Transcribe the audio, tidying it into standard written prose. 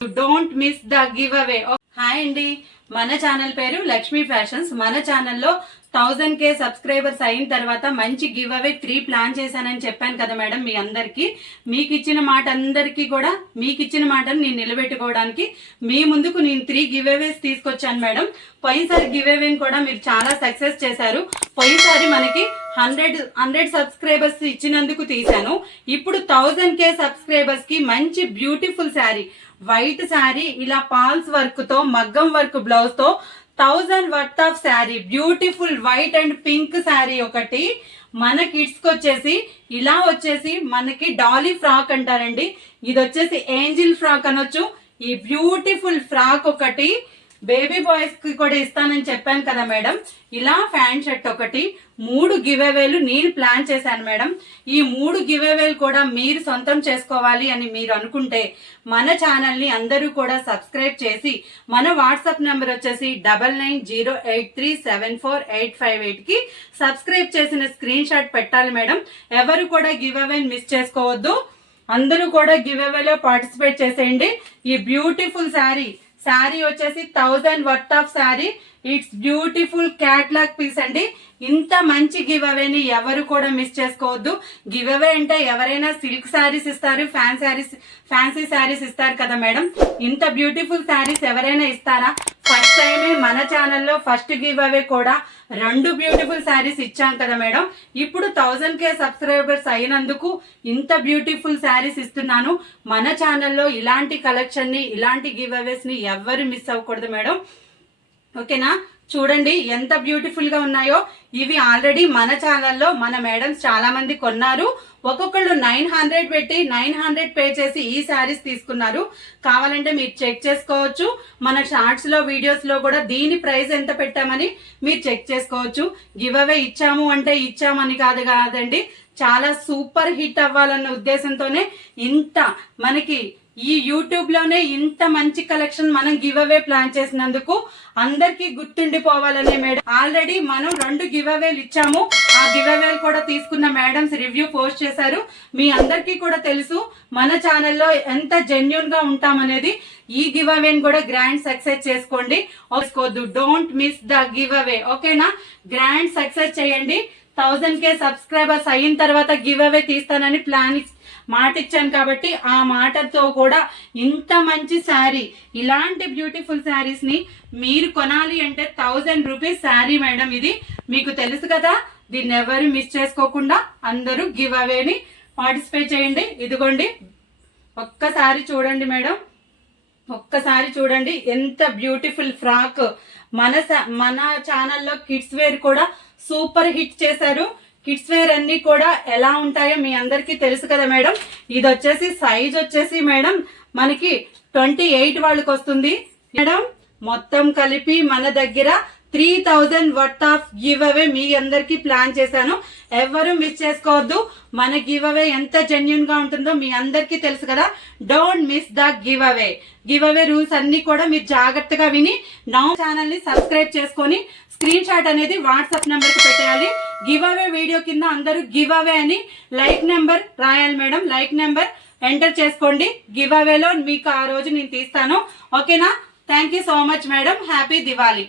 Don't miss the give away. Hi అండి, మన channel పేరు లక్ష్మీ ఫ్యాషన్స్. మన ఛానల్లో 1000K సబ్స్క్రైబర్స్ అయిన తర్వాత మంచి గివ్ అవే 3 ప్లాన్ చేశానని చెప్పాను కదా మేడం. మీ అందరికీ మీకు ఇచ్చిన మాట మీకు ఇచ్చిన మాటను నేను నిలబెట్టుకోవడానికి మీ ముందుకు నేను 3 గివ్ అవేస్ తీసుకొచ్చాను మేడం. పోయినసారి గివ్ అవేని కూడా మీరు చాలా సక్సెస్ చేశారు. పోయినసారి మనకి 100 సబ్స్క్రైబర్స్ ఇచ్చినందుకు తీశాను. ఇప్పుడు 1000K సబ్స్క్రైబర్స్ కి మంచి బ్యూటిఫుల్ శారీ, వైట్ శారీ, ఇలా పాల్స్ వర్క్ తో మగ్గం వర్క్ బ్లౌజ్ తో 1000 worth of sari, beautiful white and pink sari ఒకటి. మన కిడ్స్ కి వచ్చేసి ఇలా వచ్చేసి మనకి డాలీ ఫ్రాక్ అంటారండి. ఇది వచ్చేసి ఏంజిల్ ఫ్రాక్ అనొచ్చు. ఈ బ్యూటిఫుల్ ఫ్రాక్ ఒకటి బేబీ బాయ్స్ కి కూడా ఇస్తానని చెప్పాను కదా మేడం. ఇలా ఫ్యాంట్ షర్ట్ ఒకటి. 3 గివ్ అవేలు నేను ప్లాన్ చేశాను మేడం. ఈ 3 గివ్ అవేలు కూడా మీరు సొంతం చేసుకోవాలి అని మీరు అనుకుంటే మన ఛానల్ ని అందరూ కూడా సబ్స్క్రైబ్ చేసి మన వాట్సాప్ నెంబర్ వచ్చేసి 9908374858 కి సబ్స్క్రైబ్ చేసిన స్క్రీన్ షాట్ పెట్టాలి మేడం. ఎవరు కూడా గివ్ అవేని మిస్ చేసుకోవద్దు. అందరూ కూడా గివ్ అవేలో పార్టిసిపేట్ చేసేయండి. ఈ బ్యూటిఫుల్ శారీ వచ్చేసి 1000 worth of sari. It's beautiful catalogue piece అండి. ఇంత మంచి గివ్ అవేని ఎవరు కూడా మిస్ చేసుకోవద్దు. గివ్ అవే అంటే ఎవరైనా సిల్క్ శారీస్ ఇస్తారు, ఫ్యాన్సీ శారీస్ ఇస్తారు కదా మేడం. ఇంత బ్యూటిఫుల్ శారీస్ ఎవరైనా ఇస్తారా? ఫస్ట్ టైమే మన ఛానల్లో ఫస్ట్ గివ్ అవే కూడా 2 బ్యూటిఫుల్ శారీస్ ఇచ్చాం కదా మేడం. ఇప్పుడు 1000K సబ్స్క్రైబర్స్ అయినందుకు ఇంత బ్యూటిఫుల్ శారీస్ ఇస్తున్నాను. మన ఛానల్లో ఇలాంటి కలెక్షన్ ని, ఇలాంటి గివ్ అవేస్ ని ఎవ్వరు మిస్ అవ్వకూడదు మేడం. ఓకేనా? చూడండి ఎంత బ్యూటిఫుల్ గా ఉన్నాయో. ఇవి ఆల్రెడీ మన ఛానల్లో మన మేడమ్స్ చాలా మంది కొన్నారు. ఒక్కొక్కళ్ళు 900 పెట్టి 900 పే చేసి ఈ శారీస్ తీసుకున్నారు. కావాలంటే మీరు చెక్ చేసుకోవచ్చు. మన షార్ట్స్ లో, వీడియోస్ లో కూడా దీని ప్రైస్ ఎంత పెట్టామని మీరు చెక్ చేసుకోవచ్చు. గివ్ అవే ఇచ్చాము అంటే ఇచ్చామని కాదండి. చాలా సూపర్ హిట్ అవ్వాలన్న ఉద్దేశంతోనే ఇంత మనకి ఈ యూట్యూబ్ లోనే ఇంత మంచి కలెక్షన్ మనం గివ్ అవే ప్లాన్ చేసినందుకు అందరికి గుర్తుండిపోవాలనే మేడం. ఆల్రెడీ మనం 2 గివ్ అవేలు ఇచ్చాము. ఆ గివ్ అవేలు కూడా తీసుకున్న మేడమ్స్ రివ్యూ పోస్ట్ చేశారు. మీ అందరికీ కూడా తెలుసు మన ఛానల్లో ఎంత జెన్యూన్ గా ఉంటామనేది. ఈ గివ్ అవేని కూడా గ్రాండ్ సక్సెస్ చేసుకోండి. Don't miss the giveaway. ఓకేనా? గ్రాండ్ సక్సెస్ చేయండి. 1000K సబ్స్క్రైబర్స్ అయిన తర్వాత గివ్ అవే తీస్తానని మాట ఇచ్చాను కాబట్టి ఆ మాటతో కూడా ఇంత మంచి శారీ, ఇలాంటి బ్యూటిఫుల్ శారీస్ ని మీరు కొనాలి అంటే 1000 రూపీస్ శారీ మేడం. ఇది మీకు తెలుసు కదా. దీన్ని ఎవరు మిస్ చేసుకోకుండా అందరూ గివ్ అవేని పార్టిసిపేట్ చేయండి. ఇదిగోండి, ఒక్కసారి చూడండి మేడం, ఒక్కసారి చూడండి ఎంత బ్యూటిఫుల్ ఫ్రాక్. మన ఛానల్లో కిడ్స్ వేర్ కూడా సూపర్ హిట్ చేశారు. కిడ్స్ వేర్ అన్ని కూడా ఎలా ఉంటాయో మీ అందరికీ తెలుసు కదా మేడం. ఇది వచ్చేసి సైజ్ వచ్చేసి మేడం మనకి 28 వాళ్ళకి వస్తుంది మేడం. మొత్తం కలిపి మన దగ్గర 3000 వర్త్ ఆఫ్ గివ్ అవే మీ అందరికి ప్లాన్ చేశాను. ఎవరు మిస్ చేసుకోవద్దు. మన గివ్ అవే ఎంత జెన్యూన్ గా ఉంటుందో మీ అందరికీ తెలుసు కదా. Don't miss the give away. Give away rules అన్ని కూడా మీరు జాగ్రత్తగా విని నా ఛానల్ ని సబ్స్క్రైబ్ చేసుకొని స్క్రీన్ షాట్ అనేది వాట్సాప్ నెంబర్ కి పెట్టేయాలి. గివ్ అవే వీడియో కింద అందరూ గివ్ అవే అని లైక్ నెంబర్ రాయాలి మేడం. లైక్ నెంబర్ ఎంటర్ చేసుకోండి. గివ్ అవేలో మీకు ఆ రోజు నేను తీస్తాను. ఓకేనా? Thank you so much madam. Happy Diwali.